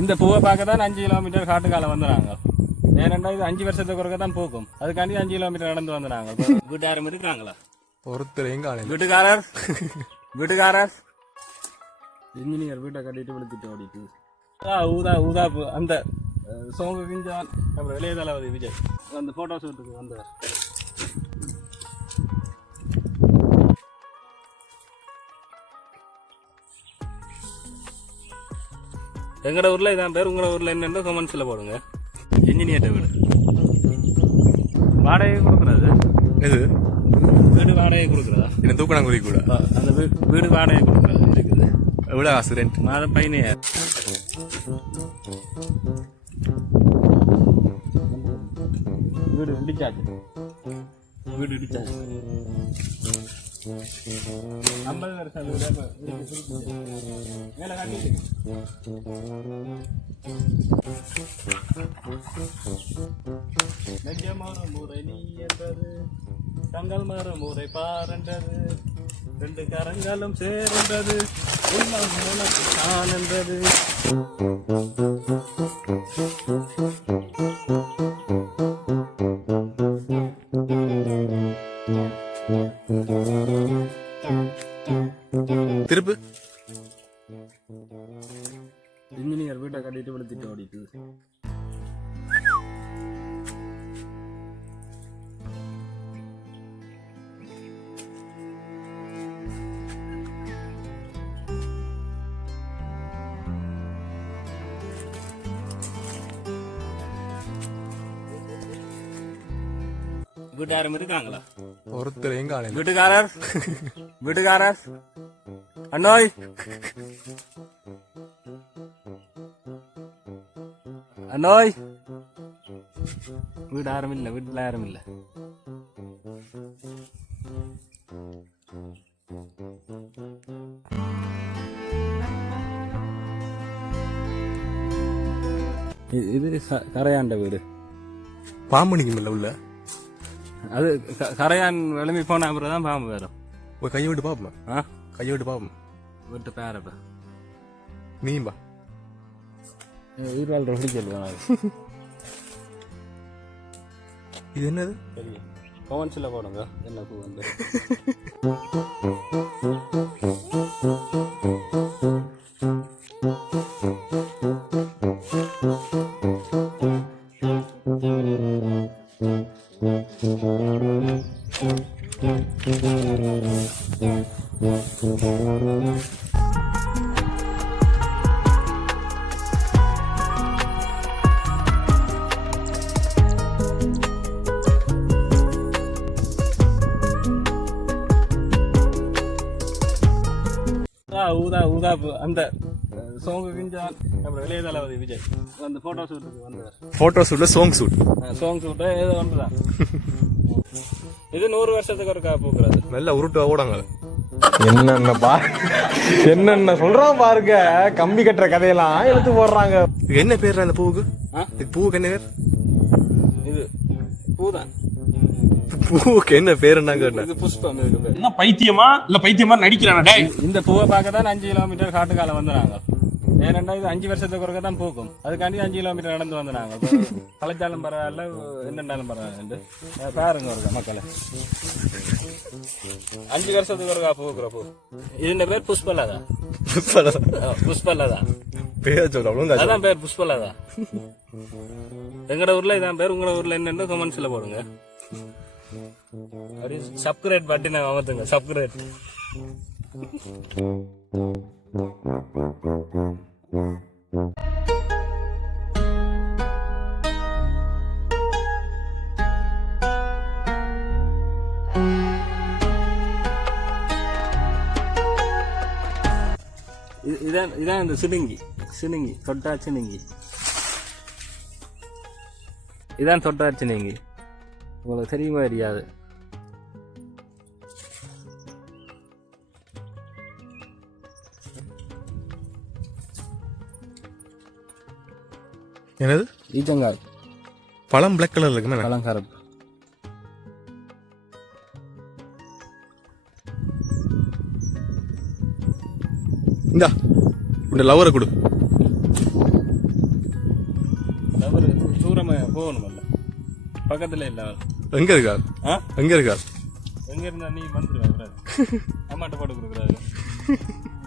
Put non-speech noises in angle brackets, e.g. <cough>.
இந்த பூவை பார்க்க தான் அஞ்சு கிலோமீட்டர் காட்டுக்கால வந்துறாங்க. ஏனெண்டா இது அஞ்சு வருஷத்துக்கு ஒருக்க தான் பூக்கும். அதுக்காண்டி அஞ்சு கிலோமீட்டர் நடந்து வந்துறாங்க. வீட்டு யாரும் இருக்காங்களா ஒருத்தரையும் காலையில் வீட்டுக்காரர்? வீட்டுக்காரர்? இன்ஜினியர் வீட்டை கட்டிட்டு விழுத்துட்டு ஓடிட்டு. ஆ ஊதா ஊதா பூ அந்த சோங்கு கிஞ்சான் அப்புறம் இளைய தளபதி விஜய். அந்த போட்டோ ஷூட்டுக்கு வந்தவர் எங்கட ஊர்ல இதான் பேர். உங்களோட ஊர்ல என்னன்னு கமெண்ட்ஸ்ல போடுங்க. இன்ஜினியர்ட்ட வீடு. வாடகை கொடுக்குறது. எது? வீடு வாடகை கொடுக்குறதா? என்ன தூக்கணாங்குடி கூட. ஆ, அந்த வீடு வாடகை கொடுக்குறது இருக்குது. எவ்வளோ காசு ரெண்ட் மாதம் பதினையாயிரம். வீடு இடிச்சாச்சு. வீடு இடிச்சாச்சு. ஐம்பது வருஷம் வீடு அப்ப நெஞ்சமான முறை நீ தங்கள் மர முறை பாரண்டது ரெண்டு கரங்களும் சேர்ந்தது உள்ளம் உனக்கு தான் இன்ஜினியர் வீட்டை கட்டிட்டு விழுத்திட்டு ஓடிட்டு வீட்டு யாரும் இருக்காங்களா? ஒருத்தரையும் காலையில் வீட்டுக்காரர்? வீட்டுக்காரர்? அண்ணோய்? அண்ணோய் வீடு யாரும் இல்ல வீட்டுல யாரும் இல்ல இது- கரையாண்ட வீடு. பாம்பு நிற்குமில்ல உள்ள? அது கரையான் விளம்பி போன அப்புறம் தான் பாம்பு வரும். ஒரு கையை விட்டு பார்ப்போம் ஆ? கையை விட்டு பார்ப்போம் விட்டு பேரப்ப. நீம்பா உயிர் வாழ்ற எப்படி சொல்லுவாங்க இது என்னது? சரி கவன்ஸில் போடுங்க. என்ன பூ வந்து? ஊதா ஊதா பூ அந்த சோங்கு கிஞ்சான் அப்புறம் இளைய தளபதி விஜய். அந்த போட்டோ ஷூட்டுக்கு வந்தவர். ஃபோட்டோ ஷூட்டில் சாங் ஷூட் சோங் ஷூட்டு ஏதோ ஒன்றுதான் இது நூறு வருஷத்துக்கு ஒருக்கா பூக்குறது. நல்லா உருட்டு ஓடாங்க என்னென்ன பா என்னென்ன சொல்றான் பாருங்க. கம்பி கட்டுற கதையெல்லாம் எடுத்து போடுறாங்க. இது என்ன பேர் அந்த பூவுக்கு? பூவுக்கு என்ன பேர்? இது பூதான். பூவுக்கு என்ன பேருன்னா கேட்டேன்? இது புஷ்பம் பேர். என்ன பைத்தியமா? இல்ல பைத்தியமா நடிக்கிறானா? டேய் இந்த பூவை பார்க்க தான் அஞ்சு கிலோமீட்டர் காட்டுக்கால வந்துறாங்க. ஏனெண்டா இது அஞ்சு வருஷத்துக்கு ஒருக்க தான் பூக்கும். அதுக்காண்டி அஞ்சு கிலோமீட்டர் நடந்து வந்துறாங்க. களைச்சாலும் பரவாயில்ல என்னண்டாலும் பரவாயில்ல பாருங்க ஒருக்கா மக்களை. அஞ்சு வருஷத்துக்கு ஒருக்கா பூக்குற பூ. இதுன்ற பேர் புஷ்பலதா. அஹ் புஷ்பலதா. பேர் சொல்ல அவ்வளோ அதான் பேர் புஷ்பலதா. எங்கட ஊர்ல இதான் பேர் உங்களோட ஊர்ல என்னன்னு கமெண்ட்ஸ்ல போடுங்க. சப்ஸ்கிரைப் பட்டினை அமர்த்துங்க சப்ஸ்கிரைப் இது- இதான் இதான் இந்த சிடுங்கி சினுங்கி தொட்டா சினுங்கி இதான் தொட்டா சினுங்கி உங்களுக்கு தெரியுமா தெரியாது. என்னது? ஈச்சங்காய் பழம் பிளாக் கலர்ல இருக்குமே. பழம் கருப்பு இந்தா இந்த லவரை கொடு. லவர் தூரமாக போகணுமல்ல. பக்கத்தில் இல்லை. எங்கே இருக்கா எங்கே இருக்கா எங்க இருந்தா நீ வந்துருவேன் அம்மாட்ட போட்டு கொடுக்குறாரு. <laughs>